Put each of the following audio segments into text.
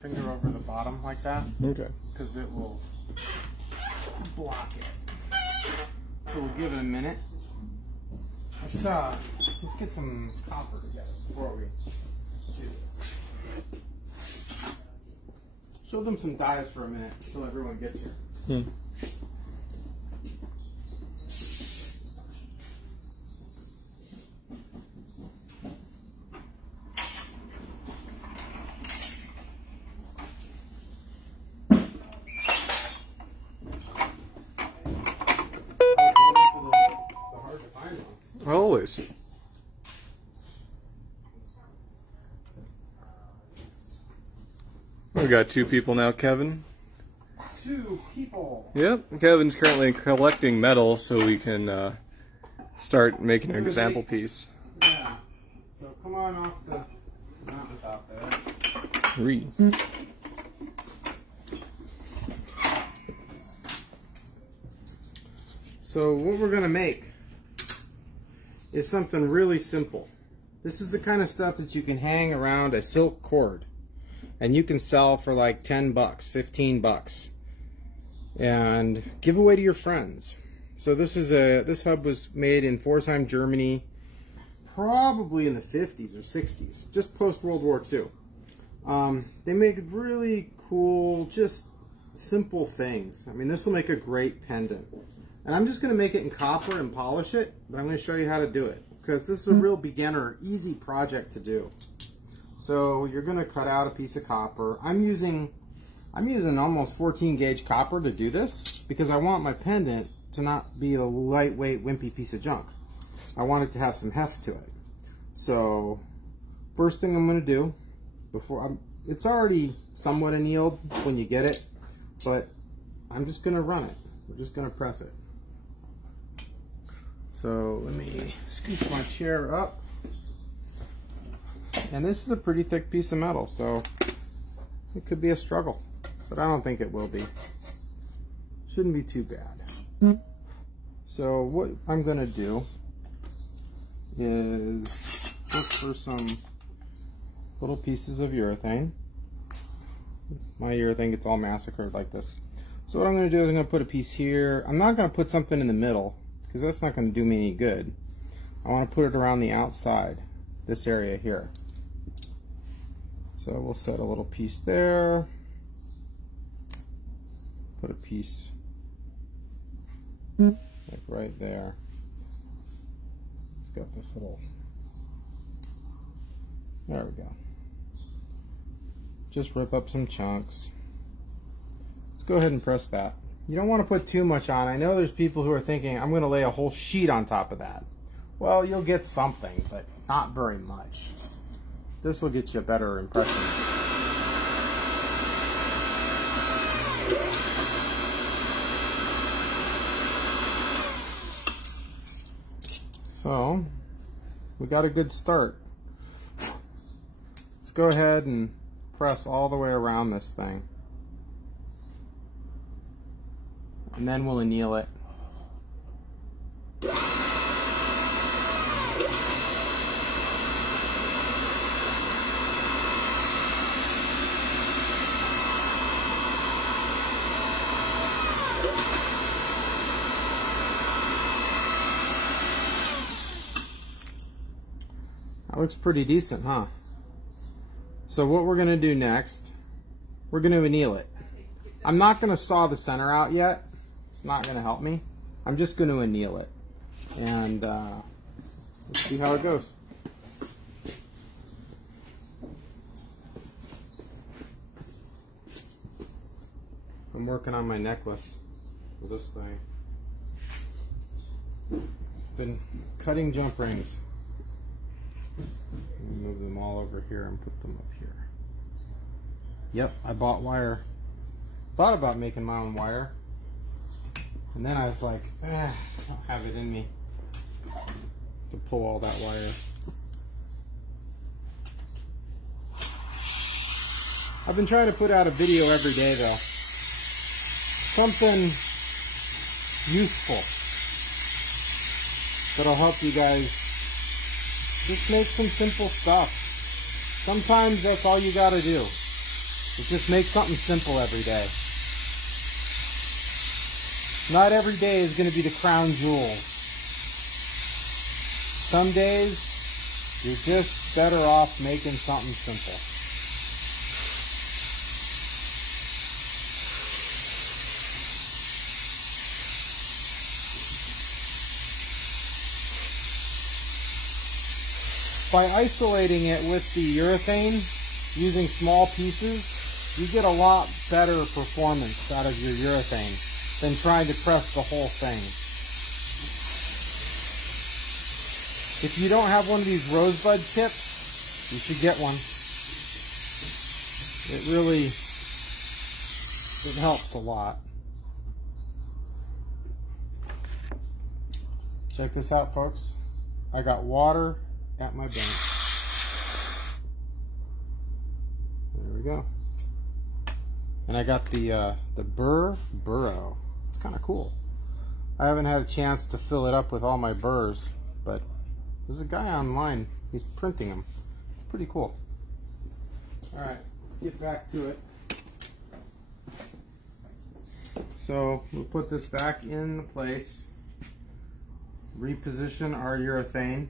Finger over the bottom like that. Okay. Because it will block it. So we'll give it a minute. Let's get some copper together before we do this. Show them some dies for a minute until everyone gets here. Always. We got two people now, Kevin. Two people. Yep, Kevin's currently collecting metal so we can start making an example piece. Yeah. So come on off the mountain top there. Read. So what we're gonna make is something really simple. This is the kind of stuff that you can hang around a silk cord and you can sell for like 10 bucks, 15 bucks and give away to your friends. So this hub was made in Pforzheim, Germany, probably in the 50s or 60s, just post World War II. They make really cool, just simple things. I mean, this will make a great pendant. And I'm just going to make it in copper and polish it, but I'm going to show you how to do it because this is a real beginner, easy project to do. So you're going to cut out a piece of copper. I'm using almost 14 gauge copper to do this because I want my pendant to not be a lightweight, wimpy piece of junk. I want it to have some heft to it. So first thing I'm going to do, it's already somewhat annealed when you get it, but I'm just going to run it. We're just going to press it. So let me scooch my chair up. And this is a pretty thick piece of metal, so it could be a struggle, but I don't think it will be. Shouldn't be too bad. So what I'm going to do is look for some little pieces of urethane. My urethane gets all massacred like this. So what I'm going to do is I'm going to put a piece here. I'm not going to put something in the middle because that's not going to do me any good. I want to put it around the outside, this area here. So we'll set a little piece there. Put a piece like right there. It's got this little, there we go. Just rip up some chunks. Go ahead and press that. You don't want to put too much on. I know there's people who are thinking, I'm going to lay a whole sheet on top of that. Well, you'll get something, but not very much. This will get you a better impression. So, we got a good start. Let's go ahead and press all the way around this thing. And then we'll anneal it. That looks pretty decent, huh? So what we're going to do next, we're going to anneal it. I'm not going to saw the center out yet. It's not going to help me. I'm just going to anneal it. And let's see how it goes. I'm working on my necklace for this thing. Been cutting jump rings. Move them all over here and put them up here. Yep, I bought wire. Thought about making my own wire. And then I was like, I don't have it in me to pull all that wire. I've been trying to put out a video every day though. Something useful that'll help you guys just make some simple stuff. Sometimes that's all you gotta do. just make something simple every day. Not every day is going to be the crown jewels. Some days, you're just better off making something simple. By isolating it with the urethane, using small pieces, you get a lot better performance out of your urethane than trying to press the whole thing. If you don't have one of these rosebud tips, you should get one. It helps a lot. Check this out, folks. I got water at my bank. There we go. And I got the burro. It's kind of cool. I haven't had a chance to fill it up with all my burrs, but there's a guy online. He's printing them. It's pretty cool. All right, let's get back to it. So we'll put this back in place. Reposition our urethane.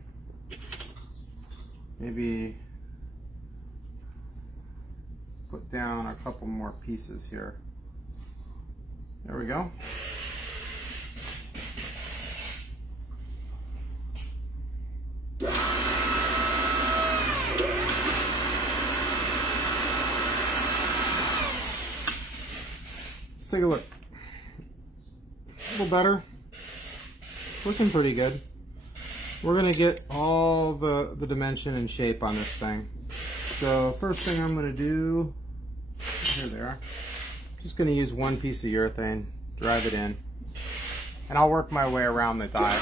Maybe put down a couple more pieces here. There we go. Let's take a look. A little better. Looking pretty good. We're gonna get all the dimension and shape on this thing. So first thing I'm gonna do, here they are. Just gonna use one piece of urethane, drive it in, and I'll work my way around the die.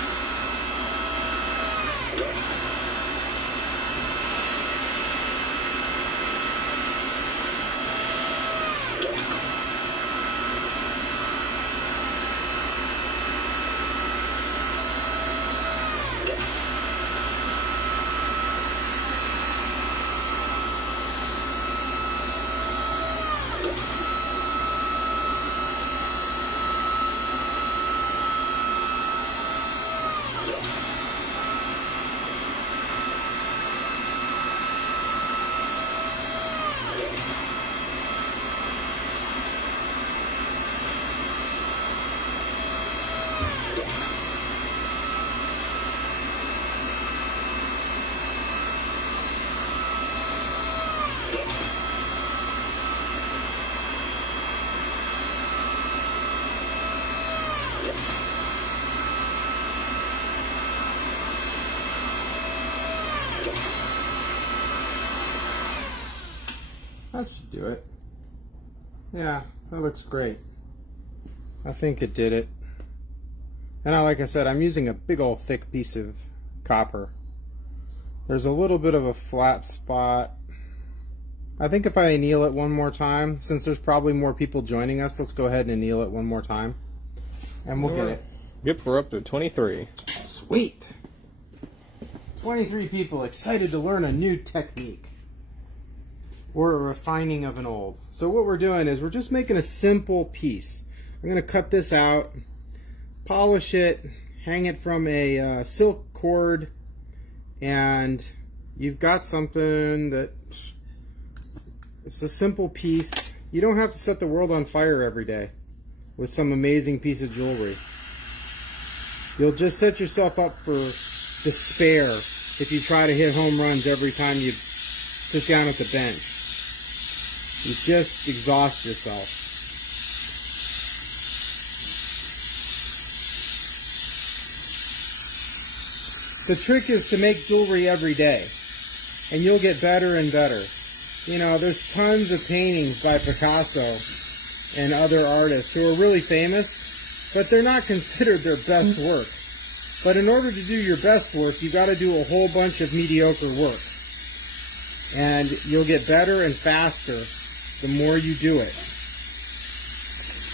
That should do it. Yeah, that looks great. I think it did it. And like I said, I'm using a big old thick piece of copper. There's a little bit of a flat spot. I think if I anneal it one more time, since there's probably more people joining us, let's go ahead and anneal it one more time. And we'll get it. Yep, we're up to 23. Sweet! 23 people excited to learn a new technique. Or a refining of an old. So what we're doing is we're just making a simple piece. I'm going to cut this out, polish it, hang it from a silk cord, and you've got something that it's a simple piece. You don't have to set the world on fire every day with some amazing piece of jewelry. You'll just set yourself up for despair if you try to hit home runs every time you sit down at the bench. You just exhaust yourself. The trick is to make jewelry every day, and you'll get better and better. You know, there's tons of paintings by Picasso and other artists who are really famous, but they're not considered their best work. But in order to do your best work, you've got to do a whole bunch of mediocre work. And you'll get better and faster the more you do it.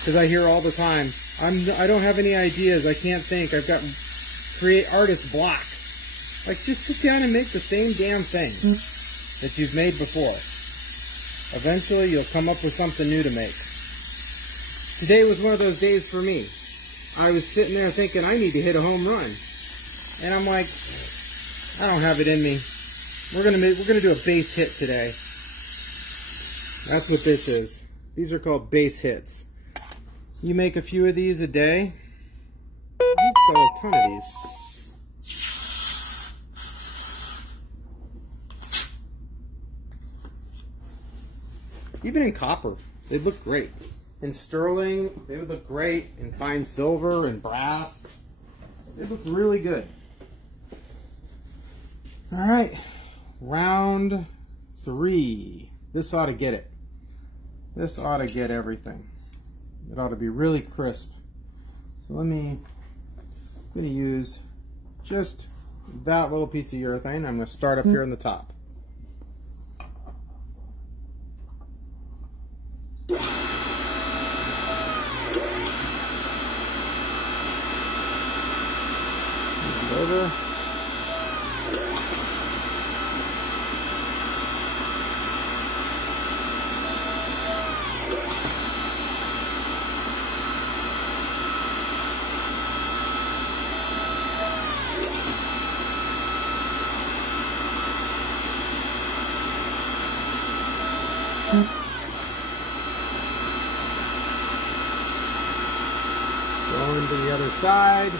Because I hear all the time, I don't have any ideas, I can't think, I've got create artist block. Like, just sit down and make the same damn thing that you've made before. Eventually you'll come up with something new to make. Today was one of those days for me. I was sitting there thinking I need to hit a home run. And I'm like, I don't have it in me. We're gonna do a base hit today. That's what this is. These are called base hits. You make a few of these a day, you'd sell a ton of these. Even in copper, they look great. In sterling, they would look great. In fine silver and brass, they look really good. All right, round 3. This ought to get it. This ought to get everything. It ought to be really crisp. So I'm going to use just that little piece of urethane. I'm going to start up here on the top. Over. Going to the other side.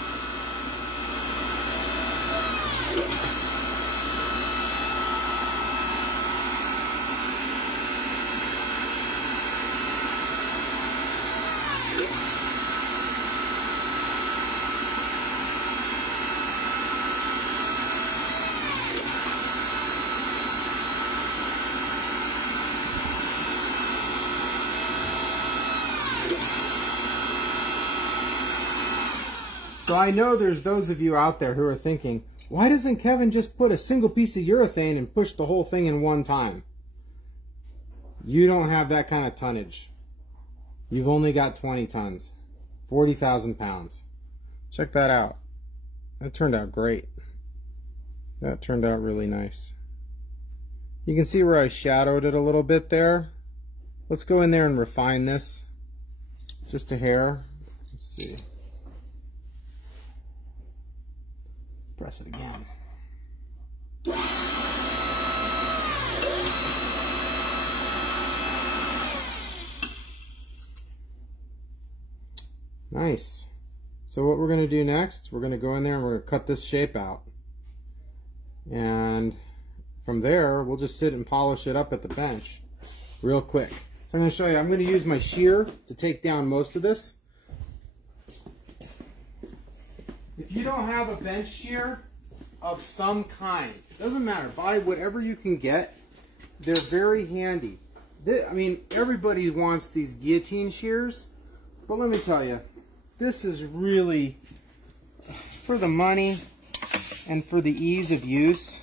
So I know there's those of you out there who are thinking, why doesn't Kevin just put a single piece of urethane and push the whole thing in one time? You don't have that kind of tonnage. You've only got 20 tons, 40,000 pounds. Check that out. That turned out great. That turned out really nice. You can see where I shadowed it a little bit there. Let's go in there and refine this just a hair. Let's see. Press it again. Nice. So what we're going to do next, we're going to go in there and we're going to cut this shape out. And from there, we'll just sit and polish it up at the bench real quick. So I'm going to show you, I'm going to use my shear to take down most of this. If you don't have a bench shear of some kind, it doesn't matter, buy whatever you can get. They're very handy. I mean, everybody wants these guillotine shears, but let me tell you, this is really, for the money and for the ease of use,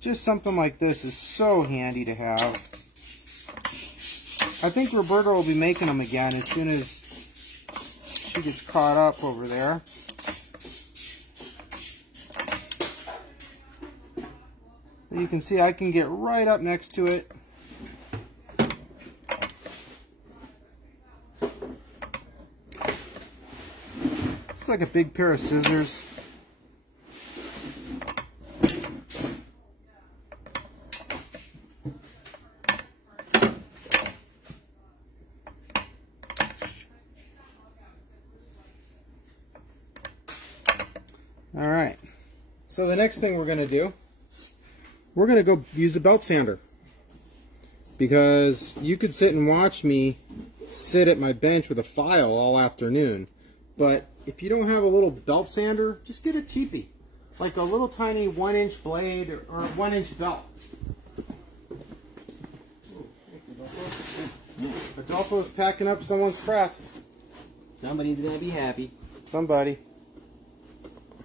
just something like this is so handy to have. I think Roberta will be making them again as soon as she gets caught up over there. You can see I can get right up next to it. It's like a big pair of scissors. All right, so the next thing we're going to do, we're going to go use a belt sander, because you could sit and watch me sit at my bench with a file all afternoon, but if you don't have a little belt sander, just get a cheapie, like a little tiny 1-inch blade or a 1-inch belt. Adolfo's packing up someone's press. Somebody's gonna be happy. Somebody.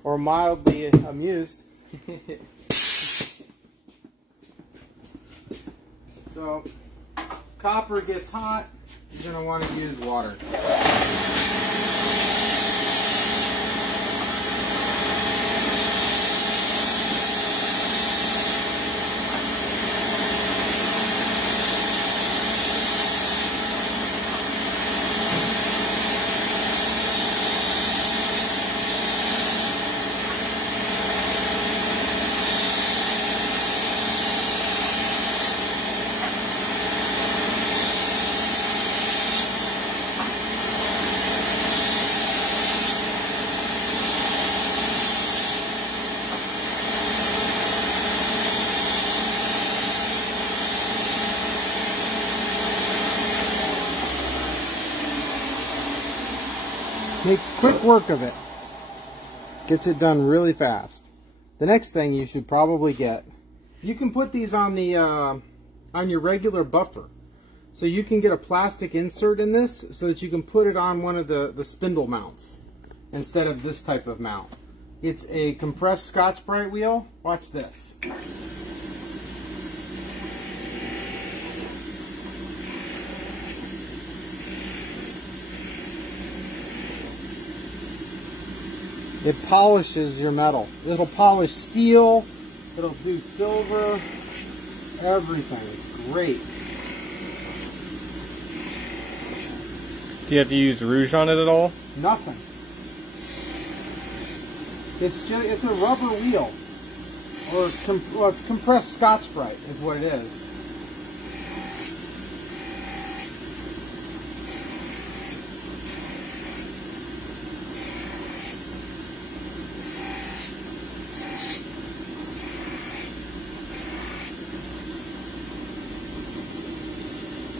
Or mildly amused. So, copper gets hot, you're going to want to use water. Makes quick work of it. Gets it done really fast. The next thing you should probably get, you can put these on the on your regular buffer. So you can get a plastic insert in this so that you can put it on one of the spindle mounts instead of this type of mount. It's a compressed Scotch-Brite wheel. Watch this. It polishes your metal. It'll polish steel, it'll do silver, everything. It's great. Do you have to use rouge on it at all? Nothing. It's a rubber wheel, or well, it's compressed Scotch-Brite is what it is.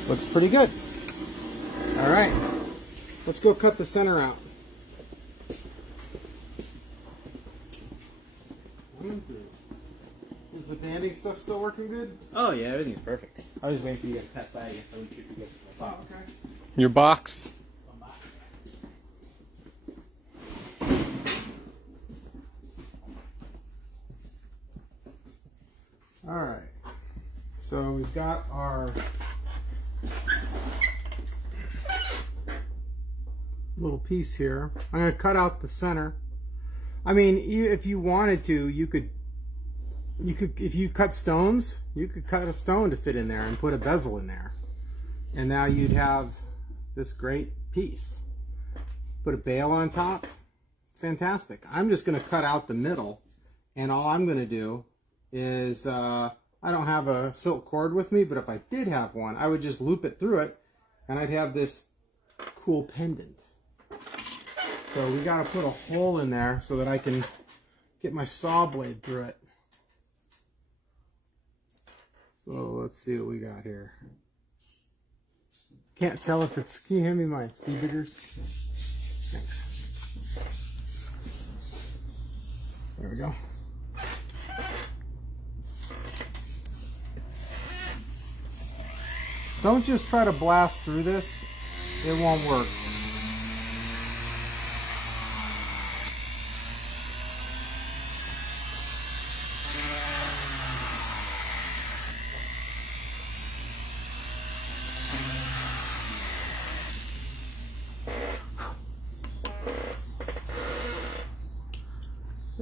Looks pretty good. All right, let's go cut the center out. Is the banding stuff still working good? Oh yeah, everything's perfect. I was just waiting for you guys to pass by again so we could get the box. Okay. Your box. All right. So we've got our little piece here. I'm going to cut out the center. I mean, if you wanted to, you could if you cut stones, you could cut a stone to fit in there and put a bezel in there. And now you'd have this great piece. Put a bail on top. It's fantastic. I'm just going to cut out the middle, and all I'm going to do is I don't have a silk cord with me, but if I did have one, I would just loop it through it, and I'd have this cool pendant. So we got to put a hole in there so that I can get my saw blade through it. So let's see what we got here. Can't tell if it's, can you hand me my Seebiggers? Thanks. There we go. Don't just try to blast through this. It won't work.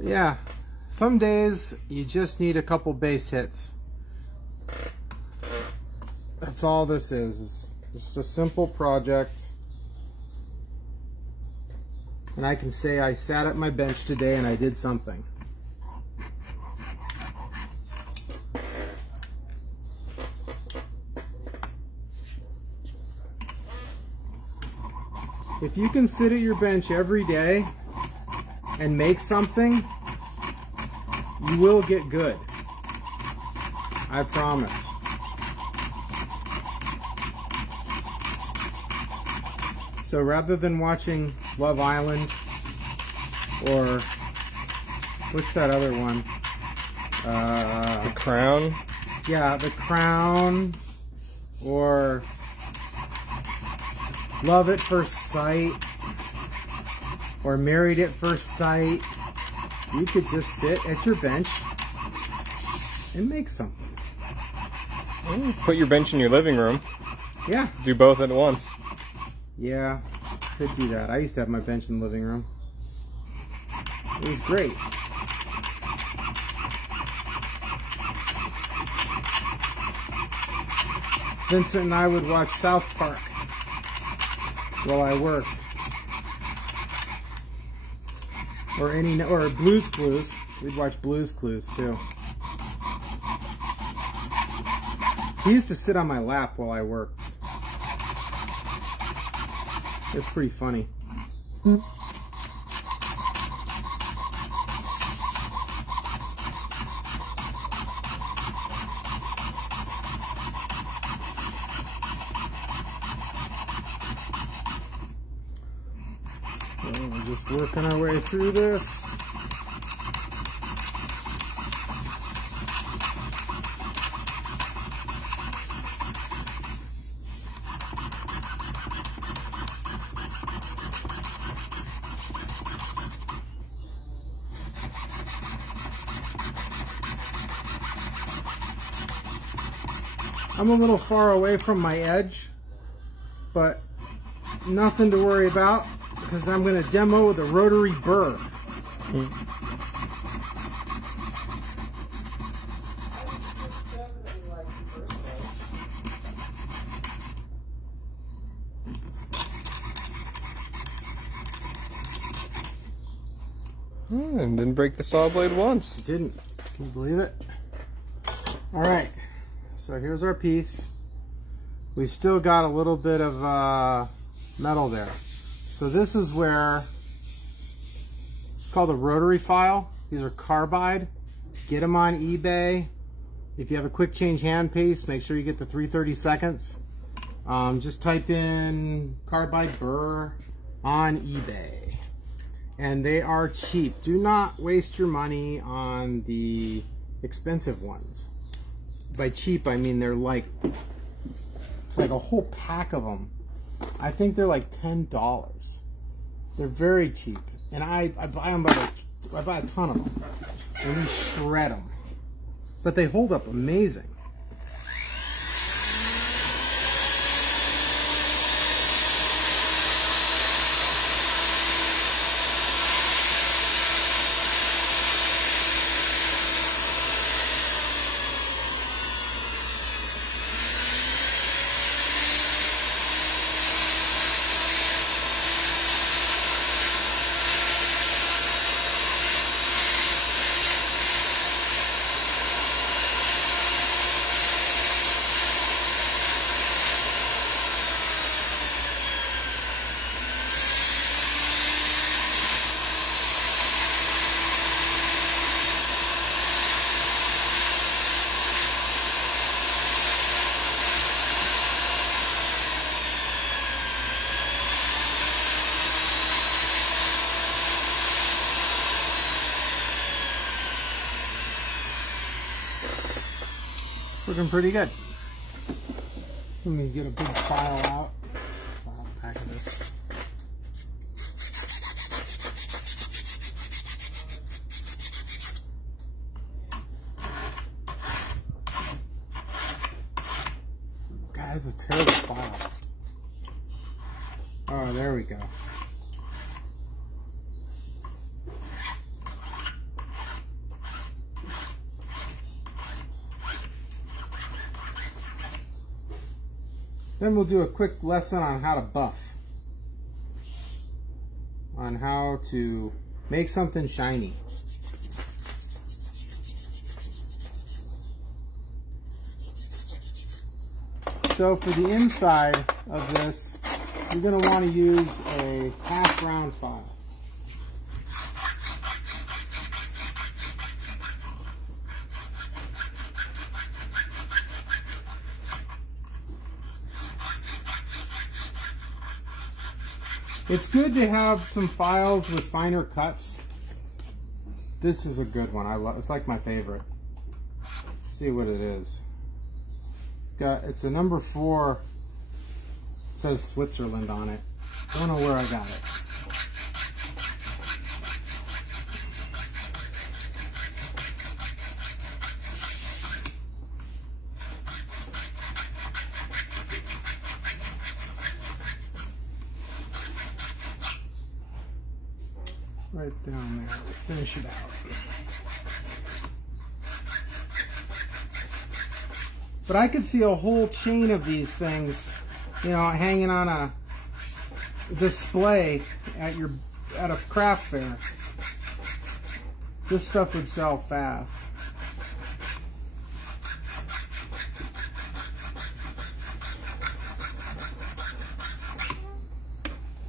Yeah, some days you just need a couple base hits. That's all this is. It's just a simple project. And I can say I sat at my bench today and I did something. If you can sit at your bench every day and make something, you will get good. I promise. So rather than watching Love Island or what's that other one? The Crown? Yeah, The Crown or Love at First Sight or Married at First Sight, you could just sit at your bench and make something. Put your bench in your living room. Yeah. Do both at once. Yeah, could do that. I used to have my bench in the living room. It was great. Vincent and I would watch South Park while I worked. Or Blue's Clues. We'd watch Blue's Clues too. He used to sit on my lap while I worked. It's pretty funny. So we're just working our way through this. I'm a little far away from my edge, but nothing to worry about because I'm going to demo the rotary burr. And didn't break the saw blade once. Didn't. Can you believe it? All right. So here's our piece. We've still got a little bit of metal there. So this is where, it's called a rotary file. These are carbide. Get them on eBay. If you have a quick change hand piece, make sure you get the 3/32. Just type in carbide burr on eBay. And they are cheap. Do not waste your money on the expensive ones. By cheap, I mean they're like, it's like a whole pack of them. I think they're like $10. They're very cheap. And I buy them I buy a ton of them. And we shred them. But they hold up amazing. Looking pretty good. Let me get a big file out. File pack of this. Guys, a terrible file. Oh, there we go. Then we'll do a quick lesson on how to buff. On how to make something shiny. So for the inside of this, you're going to want to use a half round file. It's good to have some files with finer cuts. This is a good one. It's like my favorite. Let's see what it is. It's a number 4. It says Switzerland on it. Don't know where I got it. Right down there. Finish it out. But I could see a whole chain of these things, you know, hanging on a display at a craft fair. This stuff would sell fast.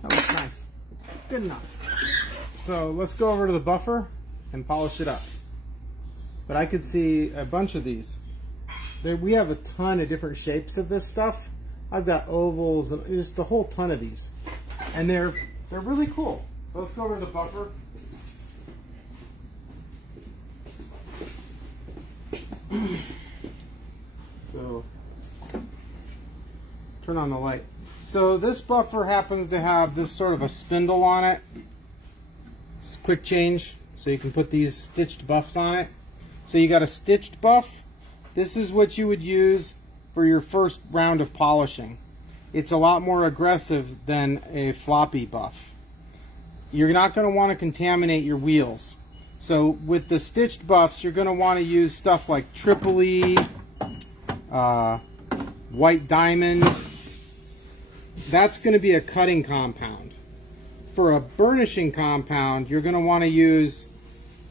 That looks nice. Good enough. So let's go over to the buffer and polish it up. But I could see a bunch of these. We have a ton of different shapes of this stuff. I've got ovals and just a whole ton of these. And they're really cool. So let's go over to the buffer. So turn on the light. So this buffer happens to have this sort of a spindle on it. It's quick change, so you can put these stitched buffs on it. So you got a stitched buff. This is what you would use for your first round of polishing. It's a lot more aggressive than a floppy buff. You're not going to want to contaminate your wheels. So with the stitched buffs, you're going to want to use stuff like Tripoli, White Diamond. That's going to be a cutting compound. For a burnishing compound, you're going to want to use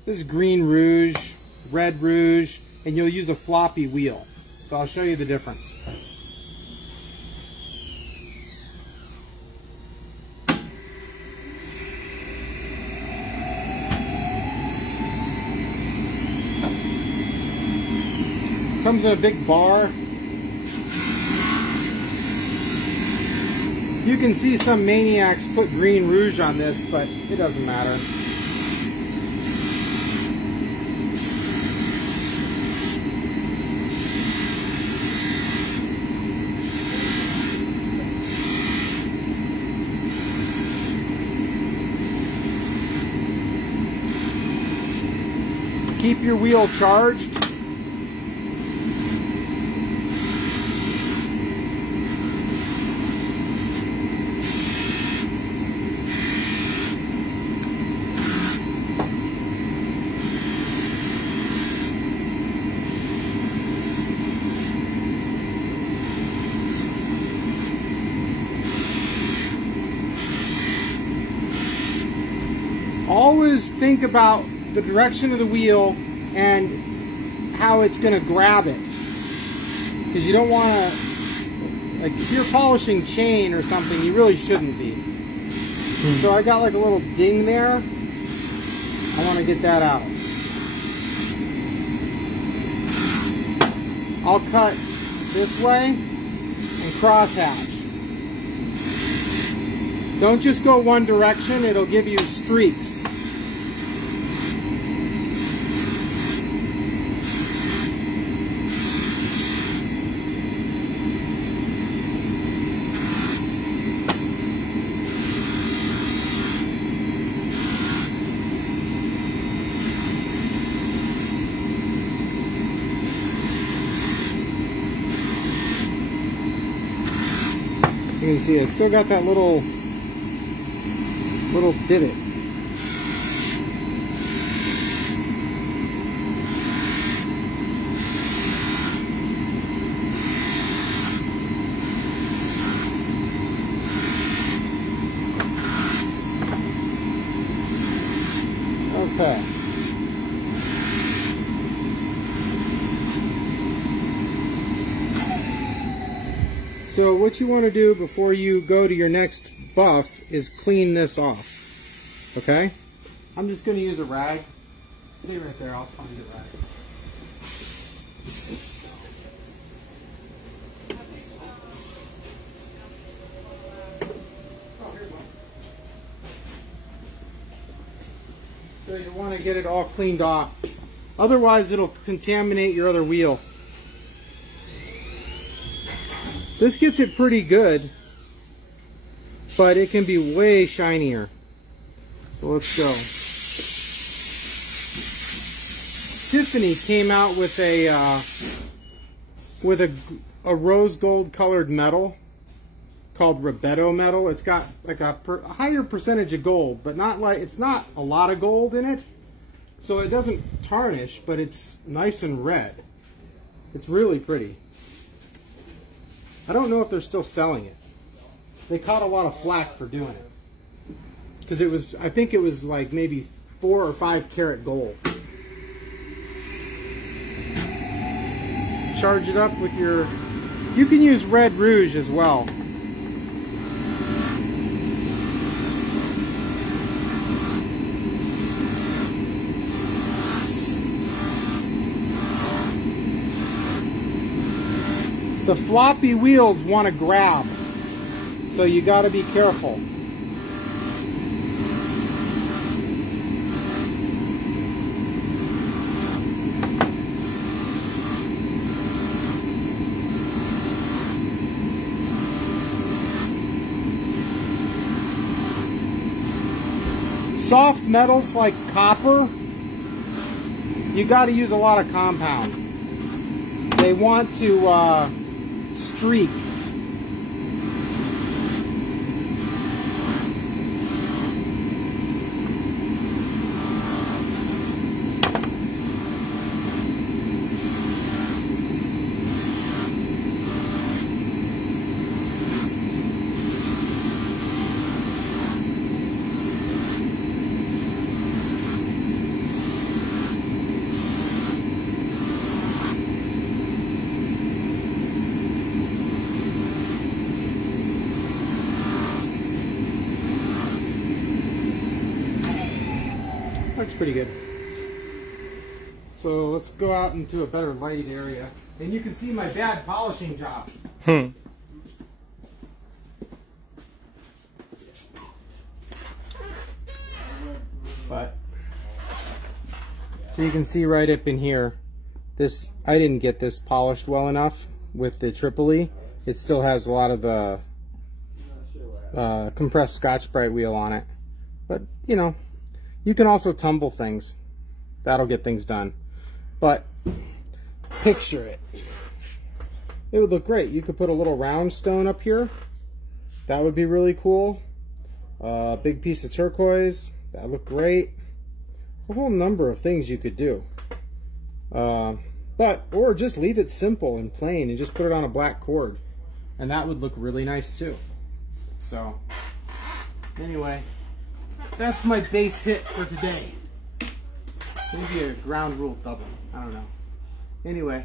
this Green Rouge, Red Rouge, and you'll use a floppy wheel. So I'll show you the difference. Comes in a big bar. You can see some maniacs put Green Rouge on this, but it doesn't matter. Keep your wheel charged. Always think about the direction of the wheel and how it's going to grab it, because you don't want to, like if you're polishing chain or something, you really shouldn't be. So I got like a little ding there. I want to get that out. I'll cut this way and crosshatch. Don't just go one direction, it'll give you streaks. You can see I still got that little divot. Okay. So what you want to do before you go to your next buff is clean this off. Okay? I'm just going to use a rag. Stay right there, I'll find a rag. Oh, here's one. So you want to get it all cleaned off. Otherwise it'll contaminate your other wheel. This gets it pretty good, but it can be way shinier. So let's go. Tiffany came out with a rose gold colored metal called Rebetto metal. It's got like a higher percentage of gold, but not like, it's not a lot of gold in it, so it doesn't tarnish, but it's nice and red. It's really pretty. I don't know if they're still selling it. They caught a lot of flack for doing it. Because it was, I think it was like maybe 4 or 5 karat gold. Charge it up with your, you can use Red Rouge as well. The floppy wheels want to grab, so you got to be careful. soft metals like copper, you got to use a lot of compound. They want to streak. Looks pretty good. So let's go out into a better lighted area, and you can see my bad polishing job. But so you can see right up in here, this, I didn't get this polished well enough with the Tripoli. It still has a lot of the compressed Scotch-Brite wheel on it. But you know, you can also tumble things. That'll get things done. But picture it. It would look great. You could put a little round stone up here. That would be really cool. Big piece of turquoise. That would look great. There's a whole number of things you could do. Or just leave it simple and plain and just put it on a black cord. And that would look really nice too. So, anyway. That's my base hit for today. Maybe a ground rule double. I don't know. Anyway,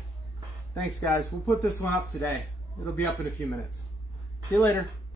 thanks guys. We'll put this one up today. It'll be up in a few minutes. See you later.